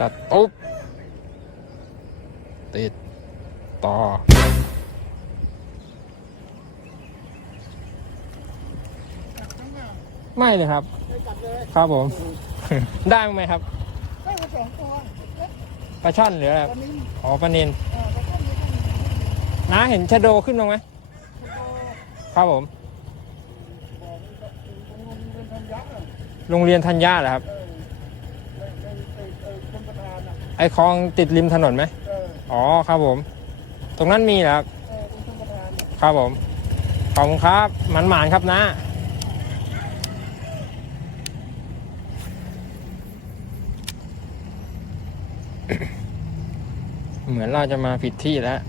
จัดปุ๊บติดต่อไม่เลยครับครับผม ได้ไหมครับได้มา2 ตัวปลาช่อนหรืออะไร วันนี้ อ๋อปลานิล ปลาช่อน น้าเห็นชะโดขึ้นบ้างไหมครับผม โรงเรียนธัญญาเหรอครับไอคลองติดริมถนนไหมอ๋อครับผมตรงนั้นมีเหรอครับครับผมขอบคุณครับหมานๆครับนะเหมือนเราจะมาผิดที่แล้ว